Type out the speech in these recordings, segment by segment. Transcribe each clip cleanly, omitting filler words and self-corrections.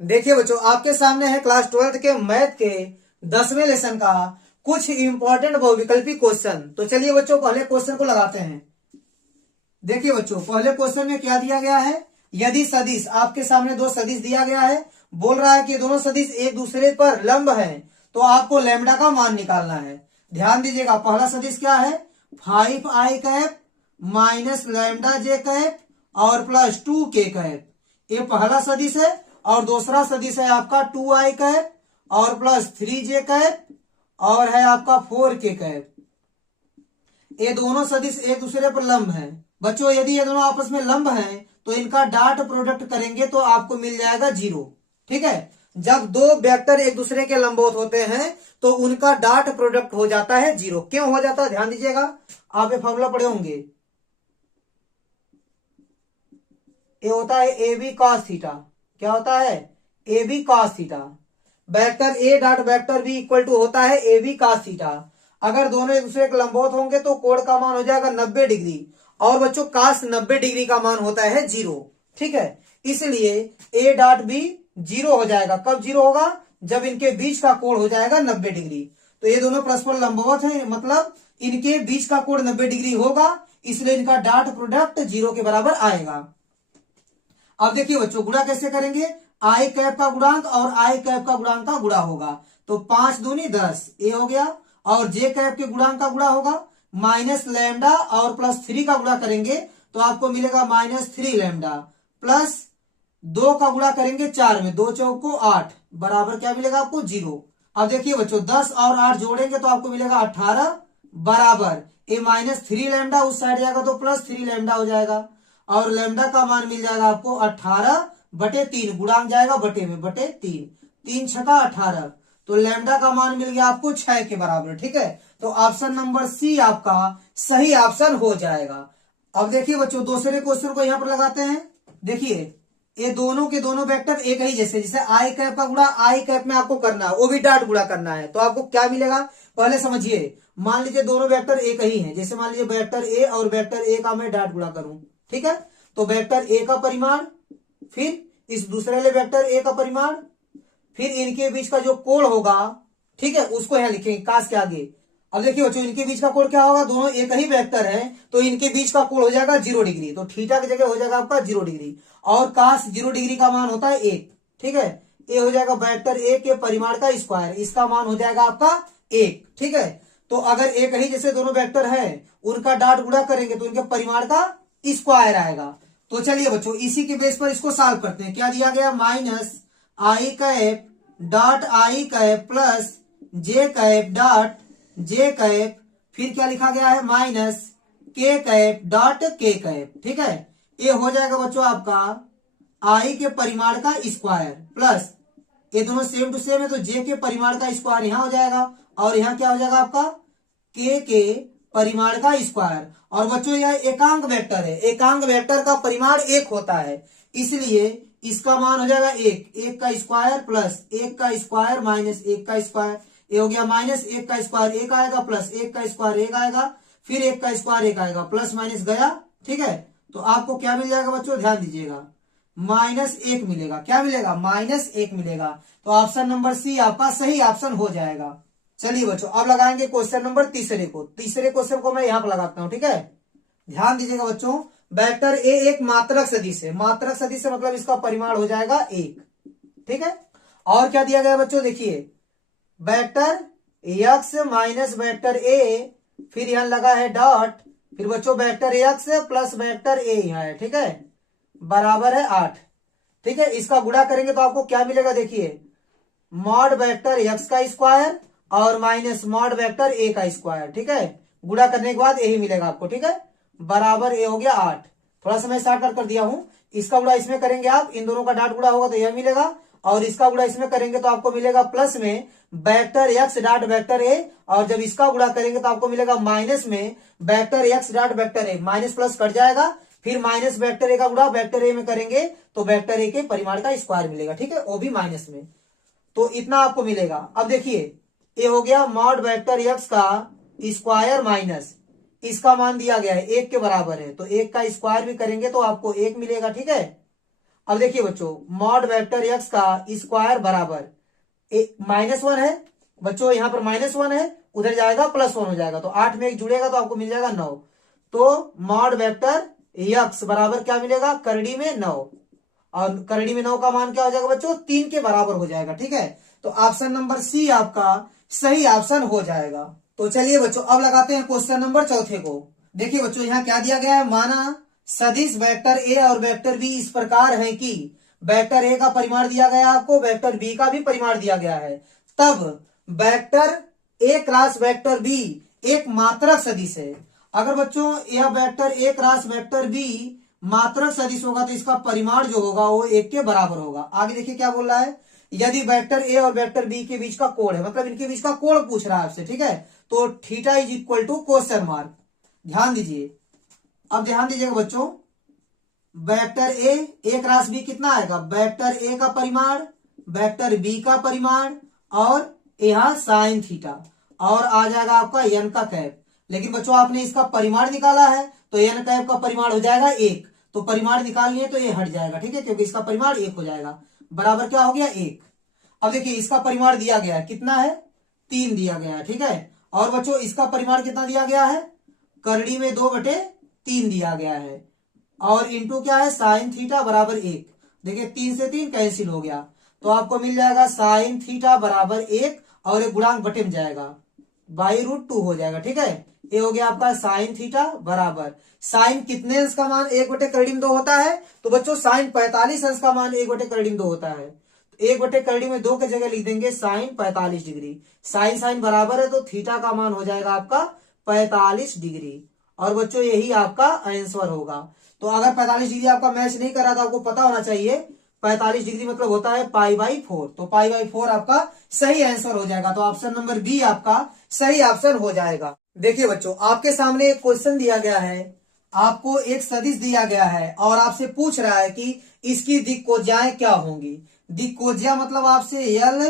देखिए बच्चों, आपके सामने है क्लास 12th के मैथ के 10वें लेसन का कुछ इंपॉर्टेंट बहुविकल्पी क्वेश्चन। तो चलिए बच्चों, पहले क्वेश्चन को लगाते हैं। देखिए बच्चों, पहले क्वेश्चन में क्या दिया गया है। यदि सदिश, आपके सामने दो सदिश दिया गया है, बोल रहा है कि दोनों सदिश एक दूसरे पर लंब हैं, तो आपको लैम्डा का मान निकालना है। ध्यान दीजिएगा, पहला सदिश क्या है, 5i माइनस लैम्डा जे कैप और प्लस 2k कैप, ये पहला सदिश है। और दूसरा सदिश है आपका 2i कैप और प्लस 3j कैप और है आपका 4k कैप। ये दोनों सदिश एक दूसरे पर लंब हैं। बच्चों, यदि ये दोनों आपस में लंब हैं तो इनका डॉट प्रोडक्ट करेंगे तो आपको मिल जाएगा 0। ठीक है, जब दो वेक्टर एक दूसरे के लंबवत होते हैं तो उनका डॉट प्रोडक्ट हो जाता है 0। क्यों हो जाता है, ध्यान दीजिएगा, आप ये फॉर्मूला पढ़े होंगे। ये होता है ए बी कॉस थीटा। क्या होता है, A B cos theta. Vector A dot vector B equal to होता है ए बी कॉस थीटा। अगर दोनों एक दूसरे के लंबवत होंगे तो कोण का मान हो जाएगा 90 डिग्री। और बच्चों, कास 90 डिग्री का मान होता है 0। ठीक है, इसलिए ए डॉट बी 0 हो जाएगा। कब 0 होगा, जब इनके बीच का कोण हो जाएगा 90 डिग्री। तो ये दोनों परस्पर लंबवत हैं, मतलब इनके बीच का कोण 90 डिग्री होगा, इसलिए इनका डॉट प्रोडक्ट 0 के बराबर आएगा। अब देखिए बच्चों, गुणा कैसे करेंगे। आई कैप का गुणांक और आई कैप का गुणांक का गुणा होगा, तो 5 दूनी 10 ये हो गया। और जे कैप के गुणांक का गुणा होगा, माइनस लैम्डा और प्लस 3 का गुणा करेंगे तो आपको मिलेगा -3 लैम्डा प्लस 2 का गुणा करेंगे 4 में, 2 चौक को 8 बराबर क्या मिलेगा आपको 0। अब देखिए बच्चों, 10 और 8 जोड़ेंगे तो आपको मिलेगा 18 बराबर ये -3 लैम्डा उस साइड जाएगा तो +3 लैम्डा हो जाएगा। और लैम्डा का मान मिल जाएगा आपको 18/3, गुणांक जाएगा बटे में, बटे 3, 3 छका 18, तो लैम्डा का मान मिल गया आपको 6 के बराबर। ठीक है, तो ऑप्शन नंबर सी आपका सही ऑप्शन हो जाएगा। अब देखिए बच्चों, दूसरे क्वेश्चन को यहां पर लगाते हैं। देखिए, ये दोनों के दोनों वेक्टर एक ही जैसे आई कैप का गुणा आई कैप में आपको करना है, वो भी डॉट गुणा करना है, तो आपको क्या मिलेगा पहले समझिए। मान लीजिए दोनों वेक्टर एक ही हैं, जैसे मान लीजिए वेक्टर ए और वेक्टर ए का मैं डॉट गुणा करूं। ठीक है, तो वेक्टर ए का परिमाण, फिर इस दूसरे वाले वेक्टर ए का परिमाण, फिर इनके बीच का जो कोण होगा, ठीक है, उसको यहां लिखेंगे कास के आगे। अब देखिए बच्चों, इनके बीच का कोण क्या होगा, दोनों एक ही वेक्टर है तो इनके बीच का कोण हो जाएगा 0 डिग्री, तो थीटा की जगह हो जाएगा आपका 0 डिग्री। और कास 0 डिग्री का मान होता है 1। ठीक है, ये हो जाएगा वेक्टर ए के परिमाण का स्क्वायर, इसका मान हो जाएगा आपका 1। ठीक है, तो अगर एक ही जैसे दोनों वेक्टर है, उनका डॉट गुणा करेंगे तो उनके परिमाण का स्क्वायर आएगा। तो चलिए बच्चों, इसी के बेस पर इसको सॉल्व करते हैं। क्या दिया गया, minus I cap dot I cap plus J cap dot J cap, फिर क्या लिखा गया है, माइनस के कैप डॉट के कैप। ठीक है, ये हो जाएगा बच्चों आपका आई के परिमाण का स्क्वायर प्लस, ये दोनों सेम टू सेम है तो जे के परिमाण का स्क्वायर यहां हो जाएगा, और यहां क्या हो जाएगा आपका के परिमाण का स्क्वायर। और बच्चों, यह एकांक वेक्टर है, एकांक वेक्टर का परिमाण 1 होता है, इसलिए इसका मान हो जाएगा 1, 1 का स्क्वायर प्लस 1 का स्क्वायर माइनस 1 का स्क्वायर, ये हो गया -1 का स्क्वायर 1 आएगा प्लस 1 का स्क्वायर 1 आएगा, फिर 1 का स्क्वायर 1 आएगा, प्लस माइनस गया। ठीक है, तो आपको क्या मिल जाएगा बच्चों, ध्यान दीजिएगा, -1 मिलेगा। क्या मिलेगा, -1 मिलेगा। तो ऑप्शन नंबर सी आपका सही ऑप्शन हो जाएगा। चलिए बच्चों, अब लगाएंगे क्वेश्चन नंबर तीसरे को। तीसरे क्वेश्चन को मैं यहां पर लगाता हूं। ठीक है, ध्यान दीजिएगा बच्चों, वेक्टर ए एक मात्रक सदिश है, मात्रक सदिश है मतलब इसका परिमाण हो जाएगा 1। ठीक है, और क्या दिया गया बच्चों, देखिए vector x minus vector A, फिर यहां लगा है डॉट, फिर बच्चों vector x plus vector A यहां है। ठीक है, बराबर है 8। ठीक है, इसका गुणा करेंगे तो आपको क्या मिलेगा, देखिए मॉड वेक्टर एक्स का स्क्वायर और माइनस मॉड वेक्टर ए का स्क्वायर। ठीक है, गुणा करने के बाद यही मिलेगा आपको। ठीक है, बराबर ए हो गया 8। थोड़ा सा मैं शॉर्ट कर दिया हूं, इसका गुणा इसमें करेंगे आप, इन दोनों का डॉट गुणा होगा तो यह मिलेगा, और इसका गुणा इसमें करेंगे तो आपको मिलेगा प्लस में vector x dot vector A, और जब इसका गुणा करेंगे तो आपको मिलेगा माइनस में vector x dot vector A, minus plus cut जाएगा, फिर माइनस वेक्टर ए का गुणा वेक्टर ए में करेंगे तो वेक्टर ए के परिमाण का स्क्वायर मिलेगा। ठीक है, वो भी माइनस में, तो इतना आपको मिलेगा। अब देखिए, ये हो गया मॉड वेक्टर एक्स का स्क्वायर माइनस इसका मान दिया गया है 1 के बराबर है, तो 1 का स्क्वायर भी करेंगे तो आपको 1 मिलेगा। ठीक है, अब देखिए बच्चों, मॉड वेक्टर एक्स का स्क्वायर बराबर -1 है बच्चों, यहाँ पर -1 है, उधर जाएगा +1 हो जाएगा, तो 8 में 1 जुड़ेगा तो आपको मिल जाएगा 9। तो मॉड वेक्टर एक्स बराबर क्या मिलेगा, करड़ी में 9, और करड़ी में 9 का मान क्या हो जाएगा बच्चों, 3 के बराबर हो जाएगा। ठीक है, तो ऑप्शन नंबर सी आपका सही ऑप्शन हो जाएगा। तो चलिए बच्चों अब लगाते हैं क्वेश्चन नंबर चौथे को। देखिए बच्चों यहाँ क्या दिया गया है, माना सदिश वेक्टर ए और वेक्टर बी इस प्रकार है कि वेक्टर ए का परिमाण दिया गया आपको, वेक्टर बी का भी परिमाण दिया गया है, तब vector A cross vector B एक मात्रक सदिश है। अगर बच्चों यह vector A cross vector B मात्रक सदिश होगा तो इसका परिमाण जो होगा वो 1 के बराबर होगा। आगे देखिए क्या बोल रहा है, यदि वेक्टर ए और वेक्टर बी के बीच का कोण है, मतलब इनके बीच का कोण पूछ रहा है आपसे। ठीक है, तो theta is equal to question mark. ध्यान दीजिए, अब ध्यान दीजिएगा बच्चों, वेक्टर ए क्रॉस बी कितना आएगा, वेक्टर ए का परिमाण, वेक्टर बी का परिमाण, और यहां साइन थीटा, और आ जाएगा आपका एन का कैप। लेकिन बच्चों आपने इसका परिमाण निकाला है तो एन कैप का परिमाण हो जाएगा 1, तो परिमाण निकाल लिए तो ये हट जाएगा। ठीक है, क्योंकि इसका परिमाण 1 हो जाएगा, बराबर क्या हो गया 1। अब देखिए इसका परिमाण दिया गया है, कितना है, 3 दिया गया है। ठीक है, और बच्चों इसका परिमाण कितना दिया गया है, करड़ी में 2/3 दिया गया है, और इंटू क्या है, साइन थीटा बराबर 1। देखिए 3 से 3 कैंसिल हो गया, तो आपको मिल जाएगा साइन थीटा बराबर 1, और एक गुणांक बटे में जाएगा, √2 हो जाएगा। ठीक है, ये हो गया आपका साइन थीटा बराबर, साइन कितने अंश का मान 1/2 होता है, तो बच्चों साइन 45 अंश का मान 1/2 होता है। 1/2 के जगह लिख देंगे साइन 45 डिग्री, साइन साइन बराबर है तो थीटा का मान हो जाएगा आपका 45 डिग्री, और बच्चों यही आपका आंसर होगा। तो अगर 45 डिग्री आपका मैच नहीं कर रहा तो आपको पता होना चाहिए 45 डिग्री मतलब होता है π/4, तो π/4 आपका सही आंसर हो जाएगा। तो ऑप्शन नंबर बी आपका सही ऑप्शन हो जाएगा। देखिए बच्चों आपके सामने एक क्वेश्चन दिया गया है, आपको एक सदिश दिया गया है और आपसे पूछ रहा है कि इसकी दिक्कोज्याएं क्या होंगी। दिक्कोज्या मतलब आपसे एल,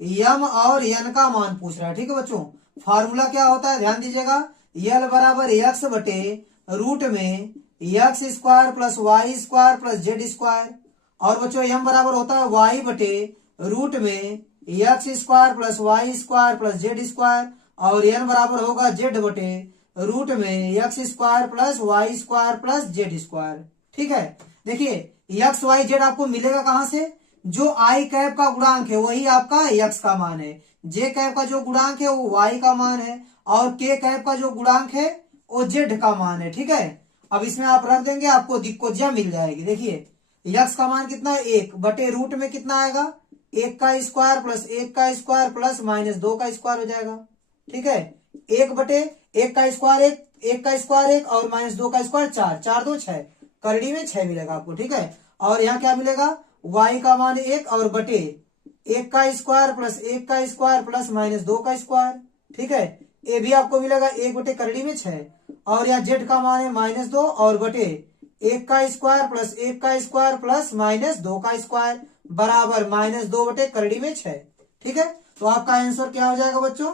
एम और एन का मान पूछ रहा है। ठीक है बच्चों, फार्मूला क्या होता है ध्यान दीजिएगा, एल बराबर एक्स बटे रूट में x² plus y² plus z², और बच्चों m बराबर होता है y बटे रूट में x² plus y² plus z², और n बराबर होगा z बटे रूट में x² plus y² plus z²। ठीक है, देखिए x y z आपको मिलेगा कहां से, जो i कैप का गुणांक है वही आपका x का मान है, j कैप का जो गुणांक है वो y का मान है, और k कैप का जो गुणांक है वो z का मान है। ठीक है, अब इसमें आप रख देंगे आपको दिक्कोज्या मिल जाएगी। देखिए x का मान कितना है 1 बटे रूट में कितना आएगा 1 का स्क्वायर प्लस 1 का स्क्वायर प्लस -2 का स्क्वायर हो जाएगा। ठीक है, 1 बटे 1 का स्क्वायर 1 का स्क्वायर 1 और -2 का स्क्वायर 4, 4 2 6, करड़ी में 6 मिलेगा आपको। ठीक है, और यहाँ क्या मिलेगा y का मान 1 और बटे 1 का स्क्वायर प्लस 1 का स्क्वायर प्लस -2 का स्क्वायर। ठीक है, ये भी आपको मिलेगा 1 बटे करड़ी में 6, और यहाँ z का मान है -2 और बटे 1 का स्क्वायर प्लस 1 का स्क्वायर प्लस -2 का स्क्वायर बराबर -2 बटे करड़ी में 6। ठीक है, तो आपका आंसर क्या हो जाएगा बच्चों,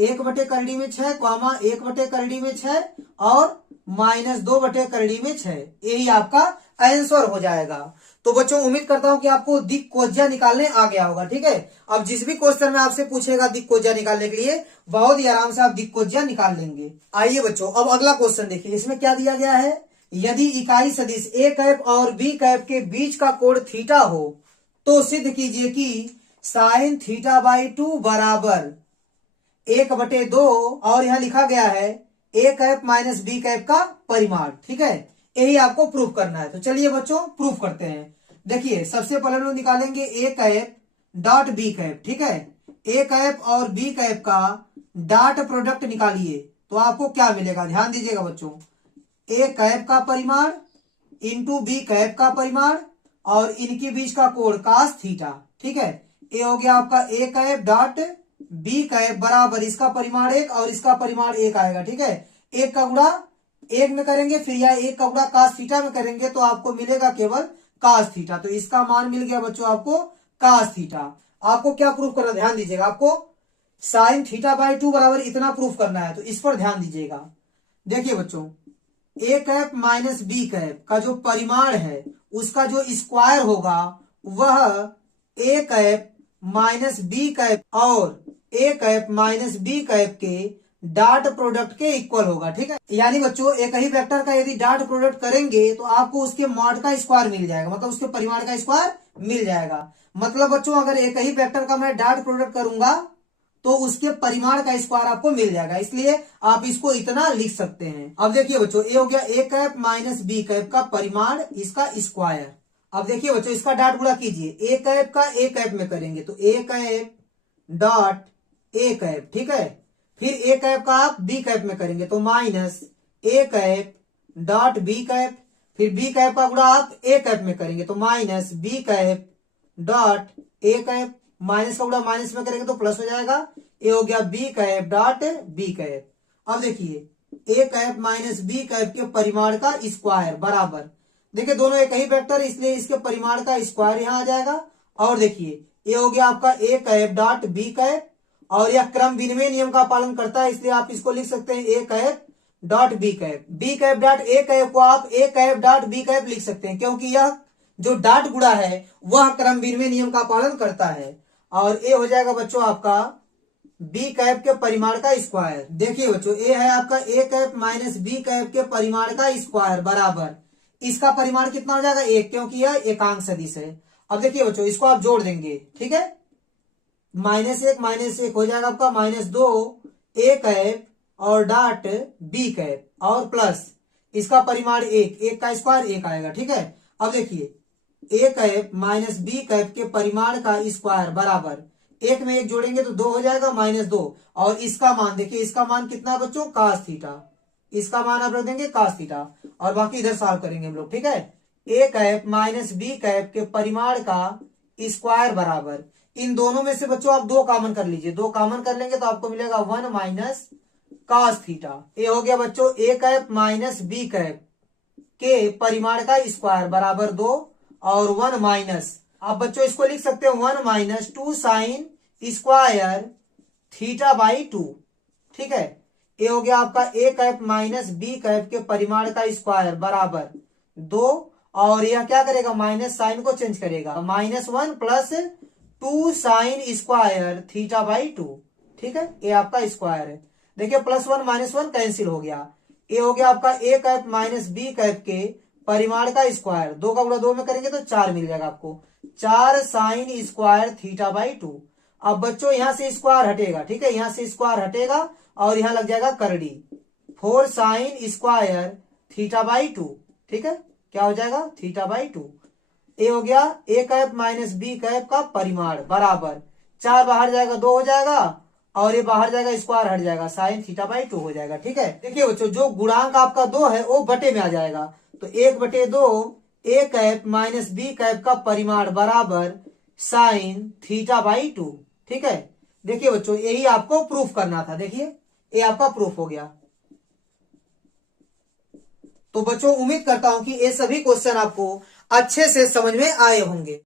1 बटे करड़ी में 6 कॉमा 1 बटे करड़ी में 6 और -2 बटे करड़ी में 6, यही आपका आंसर हो जाएगा। तो बच्चों उम्मीद करता हूं कि आपको दिक्कोज्या निकालने आ गया होगा। ठीक है, अब जिस भी क्वेश्चन में आपसे पूछेगा दिक्कोज्या निकालने के लिए बहुत ही आराम से आप दिक्कोज्या निकाल लेंगे। आइए बच्चों अब अगला क्वेश्चन देखिए, इसमें क्या दिया गया है, यदि इकाई सदिश ए कैप और बी कैप के बीच का कोण थीटा हो तो सिद्ध कीजिए कि साइन θ/2 बराबर 1/2, और यहां लिखा गया है ए कैप माइनस बी कैप का परिमाण। ठीक है, यही आपको प्रूफ करना है। तो चलिए बच्चों प्रूफ करते हैं। देखिए सबसे पहले हम लोग निकालेंगे ए कैप डॉट बी कैप। ठीक है, ए कैप और बी कैप का डॉट प्रोडक्ट निकालिए तो आपको क्या मिलेगा, ध्यान दीजिएगा बच्चों, ए कैप का परिमाण इंटू बी कैप का परिमाण और इनके बीच का कोण कास थीटा। ठीक है, ये हो गया आपका ए कैप डॉट बी कैप बराबर इसका परिमाण 1 और इसका परिमाण 1 आएगा। ठीक है, 1 का गुणा 1 में करेंगे, फिर यह 1 का गुणा कास थीटा में करेंगे तो आपको मिलेगा केवल कास थीटा। तो इसका मान मिल गया बच्चों आपको कास थीटा। आपको क्या प्रूफ करना, ध्यान दीजिएगा, आपको साइन θ/2 बराबर इतना प्रूफ करना है, तो इस पर ध्यान दीजिएगा। देखिए बच्चों ए कैप माइनस बी कैप का जो परिमाण है उसका जो स्क्वायर होगा वह ए कैप माइनस बी कैप और ए कैप माइनस बी कैप के डॉट प्रोडक्ट के इक्वल होगा। ठीक है, यानी बच्चों एक ही वेक्टर का यदि डॉट प्रोडक्ट करेंगे तो आपको उसके मॉड का स्क्वायर मिल जाएगा, मतलब उसके परिमाण का स्क्वायर मिल जाएगा। मतलब बच्चों अगर एक ही वेक्टर का मैं डॉट प्रोडक्ट करूंगा तो उसके परिमाण का स्क्वायर आपको मिल जाएगा, इसलिए आप इसको इतना लिख सकते हैं। अब देखिए बच्चों ये हो गया ए कैप माइनस बी कैप का परिमाण, इसका स्क्वायर। अब देखिए बच्चों इसका डॉट गुणा कीजिए, ए कैप का ए कैप में करेंगे तो ए कैप डॉट ए कैप, ठीक है। फिर ए कैप का आप बी कैप में करेंगे तो minus A cap dot B cap. फिर बी कैप का गुणा आप ए कैप में करेंगे तो minus B cap dot A cap. Minus का गुणा माइनस में करेंगे तो प्लस हो जाएगा, ए हो गया B cap dot B cap. अब देखिए A cap minus B cap के परिमाण का स्क्वायर बराबर, देखिए दोनों एक ही वेक्टर इसलिए इसके परिमाण का स्क्वायर यहां आ जाएगा। और देखिए ये हो गया आपका ए कैप डॉट बी कैप, और यह क्रम विनिमय नियम का पालन करता है इसलिए आप इसको लिख सकते हैं A cap dot B cap. B cap dot A cap को आप A cap dot B cap लिख सकते हैं क्योंकि यह जो डॉट गुणा है वह क्रम विनिमय नियम का पालन करता है। और ए हो जाएगा बच्चों आपका बी कैप के परिमाण का स्क्वायर। देखिए बच्चों ए है आपका ए कैप माइनस बी कैप के परिमाण का स्क्वायर बराबर, इसका परिमाण कितना हो जाएगा 1, क्योंकि यह एकांक सदिश है। अब देखिए बच्चों इसको आप जोड़ देंगे, ठीक है, माइनस एक हो जाएगा आपका -2 ए कैप और डॉट बी कैप और प्लस इसका परिमाण 1 का स्क्वायर 1 आएगा। ठीक है, अब देखिए A cap minus B cap के परिमाण का स्क्वायर बराबर 1 में 1 जोड़ेंगे तो 2 हो जाएगा -2, और इसका मान देखिए, इसका मान कितना है बच्चों cos थीटा, इसका मान आप रख देंगे cos थीटा, और बाकी इधर सॉल्व करेंगे हम लोग। ठीक है, ए कैप माइनस बी कैप के परिमाण का स्क्वायर बराबर, इन दोनों में से बच्चों आप 2 कॉमन कर लीजिए, 2 कॉमन कर लेंगे तो आपको मिलेगा 1 माइनस cos थीटा। ये हो गया बच्चों ए कैप माइनस बी कैप के परिमाण का स्क्वायर बराबर 2 और 1 माइनस, आप बच्चों इसको लिख सकते हो 1 minus 2 sine square theta by 2। ठीक है, ये हो गया आपका ए कैप माइनस बी कैप के परिमाण का स्क्वायर बराबर 2, और यह क्या करेगा माइनस साइन को चेंज करेगा, -1 plus 2 sine square theta by 2। ठीक है, ये आपका स्क्वायर है। देखिए +1 -1 कैंसिल हो गया, ये हो गया आपका ए कैप माइनस बी कैप के परिमाण का स्क्वायर, 2 का गुणा 2 में करेंगे तो 4 मिल जाएगा आपको, 4 साइन स्क्वायर थीटा बाई 2। अब बच्चों यहां से स्क्वायर हटेगा, ठीक है, यहां से स्क्वायर हटेगा और यहां लग जाएगा करड़ी, 4 साइन स्क्वायर थीटा बाई 2। ठीक है, क्या हो जाएगा थीटा बाई 2। ए हो गया ए कैप माइनस बी कैप का परिमाण बराबर, 4 बाहर जाएगा 2 हो जाएगा, और ये बाहर जाएगा स्क्वायर हट जाएगा, साइन थीटा बाई 2 हो जाएगा। ठीक है, देखिए बच्चों जो गुणांक आपका 2 है वो बटे में आ जाएगा, तो 1/2 ए कैप माइनस बी कैप का परिमाण बराबर साइन थीटा बाई 2। ठीक है, देखिए बच्चों यही आपको प्रूफ करना था, देखिए ये आपका प्रूफ हो गया। तो बच्चों उम्मीद करता हूं कि ये सभी क्वेश्चन आपको अच्छे से समझ में आए होंगे।